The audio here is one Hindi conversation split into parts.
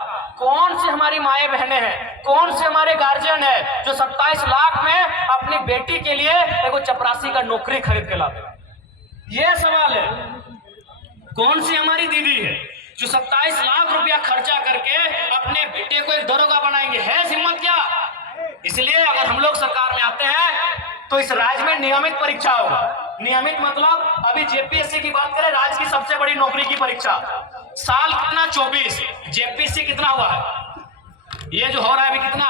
कौन सी हमारी माएँ बहनें हैं, कौन से हमारे गार्जियन है जो 27 लाख में अपनी बेटी के लिए एगो चपरासी का नौकरी खरीद के लाते? ये सवाल है। कौन सी हमारी दीदी है जो 27 लाख रुपया खर्चा करके अपने बेटे को एक दरोगा बनाएंगे? है हिम्मत क्या? इसलिए अगर हम लोग सरकार में आते हैं तो इस राज्य में नियमित परीक्षा होगा। नियमित मतलब अभी जेपीएससी की बात करें, राज्य की सबसे बड़ी नौकरी की परीक्षा, साल कितना 24, जेपीएससी कितना हुआ है? ये जो हो रहा है अभी कितना?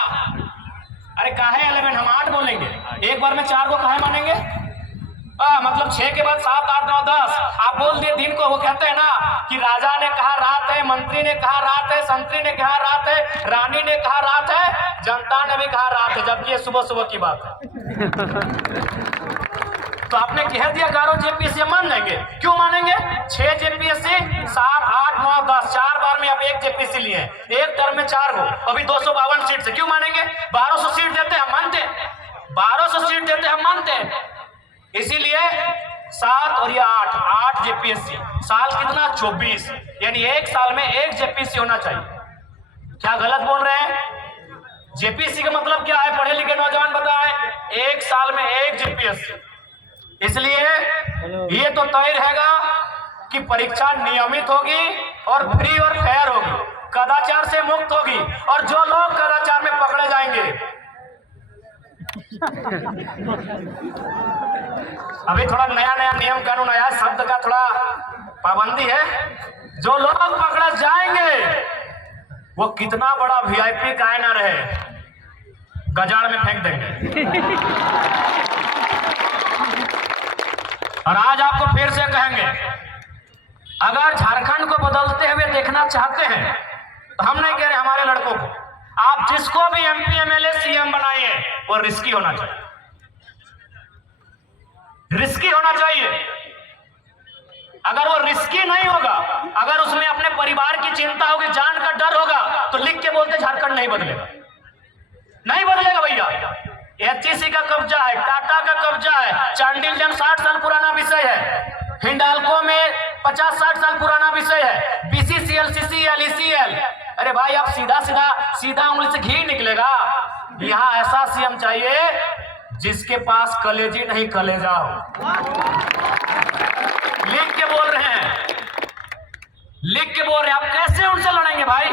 अरे काहे 11, हम 8 बोलेंगे, एक बार में 4 को काहे मानेंगे? मतलब 6 के बाद 7, 8, 9, 10 आप बोल दिए दिन को। वो कहते हैं ना कि राजा ने कहा रात है, मंत्री ने कहा रात है, संतरी ने कहा रात है, रानी ने कहा रात है, जनता ने भी कहा रात है, जबकि ये सुबह सुबह की बात है। तो आपने कह दिया 11 जेपीएससी मान लेंगे। क्यों मानेंगे? 6 जेपीएससी, 7, 8, 9, 10, 4 बार में आप 1 जेपीएससी लिए, एक टर्म में 4 हो, अभी 252 सीट से क्यों मानेंगे? 1200 सीट देते हम मानते, 1200 सीट देते हम मानते। इसीलिए 7 और ये 8 जेपीएससी, साल कितना 24, यानी एक साल में 1 जेपीएससी होना चाहिए। क्या गलत बोल रहे हैं? जेपीएससी का मतलब क्या है? पढ़े लिखे नौजवान बताएं। एक साल में 1 जेपीएससी। इसलिए ये तो तय रहेगा कि परीक्षा नियमित होगी और फ्री और फेयर होगी, कदाचार से मुक्त होगी, और जो लोग कदाचार में पकड़े जाएंगे अभी थोड़ा नया नया नियम कानून आया, शब्द का थोड़ा पाबंदी है। जो लोग पकड़े जाएंगे वो कितना बड़ा वीआईपी काहे ना रहे, गजार में फेंक देंगे। और आज आपको फिर से कहेंगे, अगर झारखंड को बदलते हुए देखना चाहते हैं तो हम नहीं कह रहे हमारे लड़कों को, आप जिसको भी एमपी एमएलए सीएम बनाइए वो रिस्की होना चाहिए, रिस्की होना चाहिए। अगर वो रिस्की नहीं होगा, अगर उसमें अपने परिवार की चिंता होगी, जान का डर होगा, तो लिख के बोलते झारखंड नहीं बदलेगा, नहीं बदलेगा भैया। एचईसी का कब्जा है, टाटा का कब्जा है, चांडिल डैम 60 साल पुराना विषय है, हिंडाल्को में 50-60 साल पुराना विषय है, बीसीसीएल, सीसीएल, ईसीएल। अरे भाई आप सीधा उंगली से घी निकलेगा। यहाँ ऐसा सीएम चाहिए जिसके पास कलेजी नहीं कलेजा हो। लिख के बोल रहे हैं, लिख के बोल रहे हैं। आप कैसे उनसे लड़ेंगे भाई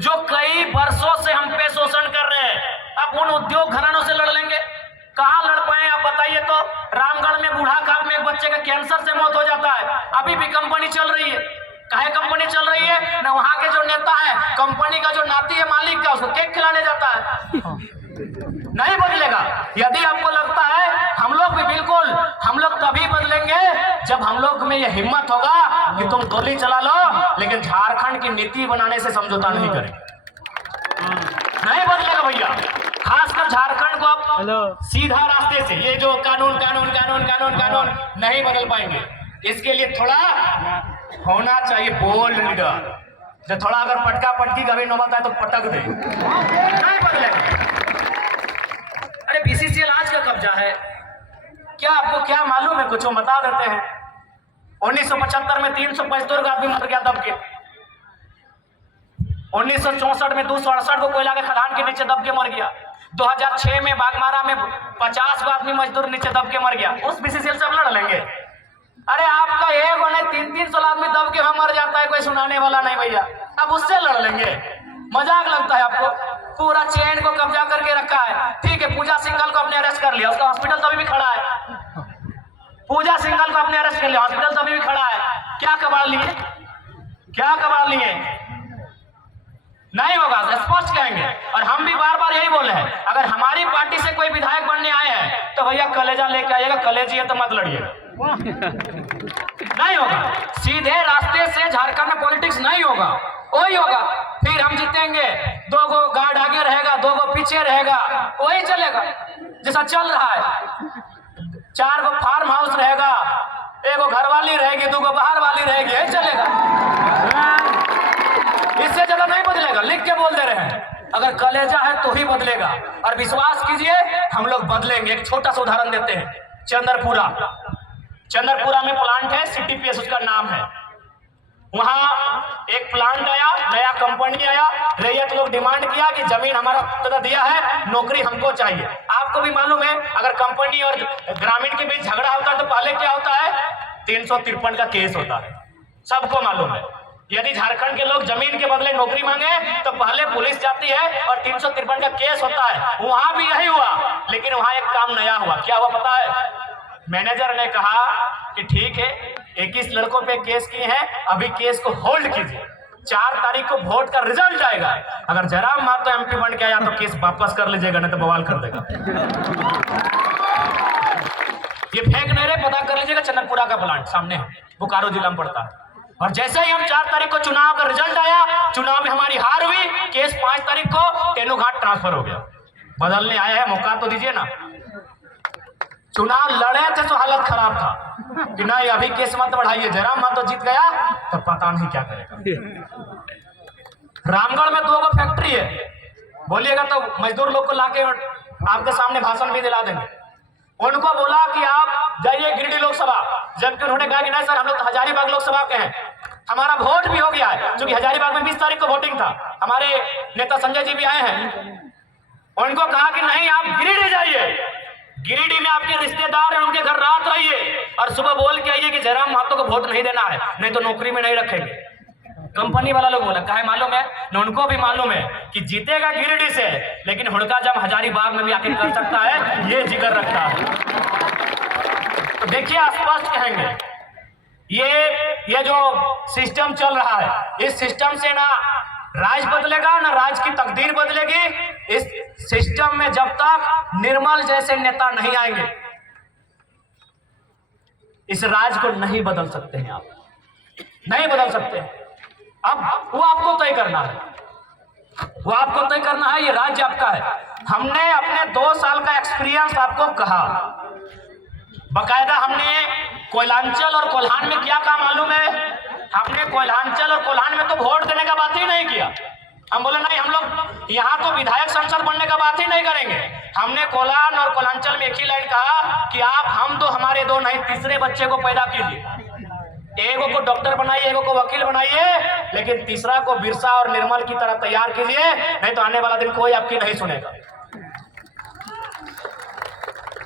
जो कई वर्षों से हम पे शोषण कर रहे हैं? आप उन उद्योग घरानों से लड़ लेंगे? कहां लड़ पाए आप बताइए तो? रामगढ़ में बूढ़ा काल में एक बच्चे का कैंसर से मौत हो जाता है, अभी भी कंपनी चल रही है। काहे कंपनी चल रही है? ना वहां के जो नेता है, कंपनी का जो नाती है मालिक का, उसको केक खिलाने जाता है। नहीं बदलेगा। यदि आपको लगता है हम लोग भी बिल्कुल, हम लोग तभी बदलेंगे जब हम लोग में यह हिम्मत होगा कि तुम गोली चला लो लेकिन झारखंड की नीति बनाने से समझौता नहीं करें। नहीं बदलेगा भैया, खासकर झारखंड को आप सीधा रास्ते से, ये जो कानून कानून कानून कानून कानून नहीं बदल पाएंगे। इसके लिए थोड़ा होना चाहिए बोल्ड लीडर, जो थोड़ा अगर पटका पटकी कभी नौबत आए तो पटक दे। नहीं बदलेगा। अरे बीसीसीएल आज का कब्जा है, क्या आपको क्या मालूम है? कुछ बता देते हैं। 1975 में 375 आदमी मर गया दब के, 1964 में 268 को कोयला के खदान के नीचे दब के मर गया, 2006 में बागमारा में 50 आदमी मजदूर नीचे दब के मर गया। उस बीसीसीएल से हम लड़ लेंगे? अरे आपका एक नहीं 300 आदमी दब के वहां मर जाता है, कोई सुनाने वाला नहीं भैया, अब उससे लड़ लेंगे? मजाक लगता है आपको? पूरा चेन को कब्जा करके रखा है। ठीक है, पूजा सिंघल को अपने अरेस्ट कर लिया, उसका हॉस्पिटल तो अभी भी खड़ा है। पूजा सिंघल को अपने अरेस्ट कर लिया, हॉस्पिटल तो अभी भी खड़ा है। क्या कबाड़ लिए? क्या कबाड़ लिए? नहीं होगा, स्पष्ट कहेंगे। और हम भी बार बार यही बोले हैं, अगर हमारी पार्टी से कोई विधायक बनने आए हैं तो भैया कलेजा लेके आइएगा, कलेजी है तो मत लड़िएगा। नहीं होगा, सीधे रास्ते से झारखंड में पॉलिटिक्स नहीं होगा, वही होगा। फिर हम जीतेंगे, 2 गो गार्ड आगे रहेगा, 2 गो पीछे रहेगा, वही चलेगा जैसा चल रहा है। 4 गो फार्म हाउस रहेगा, 1 गो घरवाली रहेगी, 2 गो बाहर वाली रहेगी, यही चलेगा। इससे ज्यादा नहीं बदलेगा। लिख के बोल दे रहे हैं, अगर कलेजा है तो ही बदलेगा। और विश्वास कीजिए हम लोग बदलेंगे। एक छोटा सा उदाहरण देते हैं, चंद्रपुरा में प्लांट है, सिटीपीएस उसका नाम है। वहां एक प्लांट आया, नया कंपनी आया, रैयत लोग डिमांड किया कि जमीन हमारा तो दिया है, नौकरी हमको चाहिए। आपको भी मालूम है अगर कंपनी और ग्रामीण के बीच झगड़ा होता है तो पहले क्या होता है, 353 का केस होता है, सबको मालूम है। यदि झारखंड के लोग जमीन के बदले नौकरी मांगे तो पहले पुलिस जाती है और 353 का केस होता है। वहां भी यही हुआ, लेकिन वहां एक काम नया हुआ। क्या हुआ पता है? मैनेजर ने कहा कि ठीक है 21 लड़कों पे केस किए हैं, अभी केस को होल्ड कीजिए, 4 तारीख को वोट का रिजल्ट आएगा, अगर जयराम महतो एमपी बन के आया तो केस वापस कर लीजिएगा, नहीं तो बवाल कर देगा। ये फेक नहीं रहे, पता कर लीजिएगा, चंदनपुरा का प्लांट सामने है, बोकारो जिला में पड़ता है। और जैसे ही हम 4 तारीख को चुनाव का रिजल्ट आया, चुनाव में हमारी हार हुई, केस 5 तारीख को तेनुघाट ट्रांसफर हो गया। बदलने आया है, मौका तो दीजिए ना। चुनाव लड़े थे तो हालत खराब था कि नहीं अभी केस मत बढ़ाइए, जयराम महतो जीत गया तो पता नहीं क्या करेगा। रामगढ़ में 2 फैक्ट्री है, बोलिएगा तो मजदूर लोग को लाके आपके सामने भाषण भी दिला देंगे। उनको बोला कि आप जाइए गिरिडीह लोकसभा, जबकि उन्होंने कहा कि नहीं सर हम लोग तो हजारीबाग लोकसभा के हैं, हमारा वोट भी हो गया है, क्योंकि हजारीबाग में 20 तारीख को वोटिंग था। हमारे नेता संजय जी भी आए हैं। उनको कहा कि नहीं आप गिरिडीह जाइए, गिरिडीह में आपके रिश्तेदार हैं, उनके घर रात रहिए और सुबह बोल के आइए कि जयराम महतो को वोट नहीं देना है, नहीं तो नौकरी में नहीं रखेंगे। कंपनी वाला लोग बोला काहे मालूम है न, उनको भी मालूम है कि जीतेगा गिरिडीह से, लेकिन हुड़का जब हजारीबाग में भी आके कर सकता है, ये जिगर रखता है। तो देखिए स्पष्ट कहेंगे, ये जो सिस्टम चल रहा है, इस सिस्टम से ना राज बदलेगा ना राज्य की तकदीर बदलेगी। इस सिस्टम में जब तक निर्मल जैसे नेता नहीं आएंगे, इस राज्य को नहीं बदल सकते हैं आप, नहीं बदल सकते। अब वो आपको तय करना है, वो आपको तय करना है, ये राज्य आपका है। हमने अपने 2 साल का एक्सपीरियंस आपको कहा, बकायदा हमने कोयलांचल और कोल्हान में क्या काम मालूम है, हमने कोयलांचल और कोल्हान में तो वोट देने का बात ही नहीं किया। हम बोले नहीं हम लोग यहाँ तो विधायक संसद बनने का बात ही नहीं करेंगे। हमने कोल्हान और कोयलांचल में एक ही लाइन कहा कि आप हम तो हमारे 2 नहीं, तीसरे बच्चे को पैदा कीजिए, एगो को डॉक्टर बनाइए, एगो को वकील बनाइए, लेकिन तीसरा को बिरसा और निर्मल की तरह तैयार कीजिए, नहीं तो आने वाला दिन कोई आपकी नहीं सुनेगा।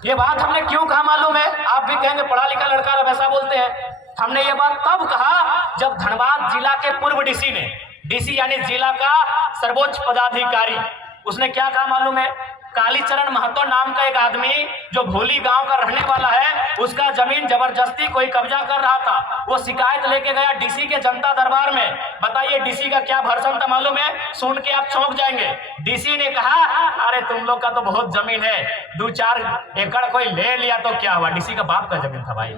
ये बात हमने क्यों कहा मालूम है? आप भी कहेंगे पढ़ा लिखा लड़का अब ऐसा बोलते हैं। हमने ये बात तब कहा जब धनबाद जिला के पूर्व डीसी ने, डीसी यानी जिला का सर्वोच्च पदाधिकारी, उसने क्या कहा मालूम है? कालीचरण महतो नाम का एक आदमी जो भोली गांव का रहने वाला है, उसका जमीन जबरदस्ती कोई कब्जा कर रहा था। वो शिकायत लेके गया डीसी के जनता दरबार में। बताइए डीसी का क्या भर्सन था मालूम है? सुन के आप चौंक जाएंगे। डीसी ने कहा अरे तुम लोग का तो बहुत जमीन है, 2-4 एकड़ कोई ले लिया तो क्या हुआ, डीसी का बाप का जमीन था भाई।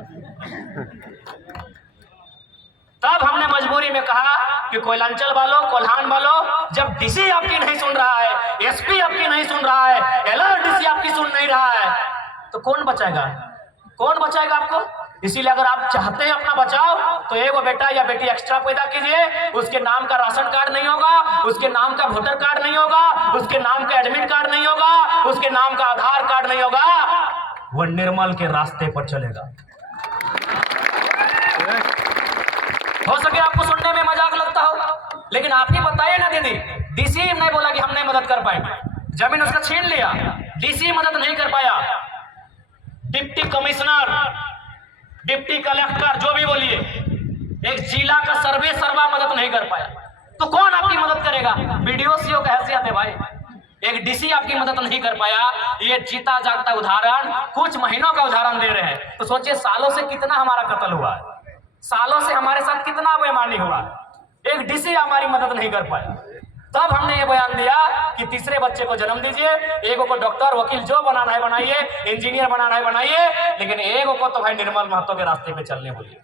तब हमने मजबूरी में कहा कि कोयलांचल वालों, कोल्हान वालों, जब डीसी आपकी नहीं सुन रहा है, एसपी आपकी नहीं सुन रहा है, एलआरडीसी आपकी सुन नहीं रहा है, तो कौन बचाएगा? कौन बचाएगा आपको? इसीलिए अगर आप चाहते हैं अपना बचाव, तो एगो बेटा या बेटी एक्स्ट्रा पैदा कीजिए। उसके नाम का राशन कार्ड नहीं होगा, उसके नाम का वोटर कार्ड नहीं होगा, उसके नाम का एडमिट कार्ड नहीं होगा, उसके नाम का आधार कार्ड नहीं होगा, वह निर्मल के रास्ते पर चलेगा। हो सके आपको सुनने में मजाक लगता हो, लेकिन आप ही बताइए ना दीदी, डीसी नहीं बोला कि हम नहीं मदद कर पाएंगे, जमीन उसका छीन लिया, डीसी मदद नहीं कर पाया, डिप्टी कमिश्नर, डिप्टी कलेक्टर, जो भी बोलिए, एक जिला का सर्वे सर्वा मदद नहीं कर पाया, तो कौन आपकी मदद करेगा? बीडीओ सीओ का हैसियत है भाई, एक डीसी आपकी मदद नहीं कर पाया। ये जीता जागता उदाहरण, कुछ महीनों का उदाहरण दे रहे हैं, तो सोचिए सालों से कितना हमारा कत्ल हुआ है, सालों से हमारे साथ कितना बेईमानी हुआ, एक डीसी हमारी मदद नहीं कर पाया। तब हमने ये बयान दिया कि तीसरे बच्चे को जन्म दीजिए, एगो को डॉक्टर, वकील जो बनाना है बनाइए, इंजीनियर बनाना है बनाइए, लेकिन एगो को तो भाई निर्मल महतो के रास्ते पे चलने बोलिए।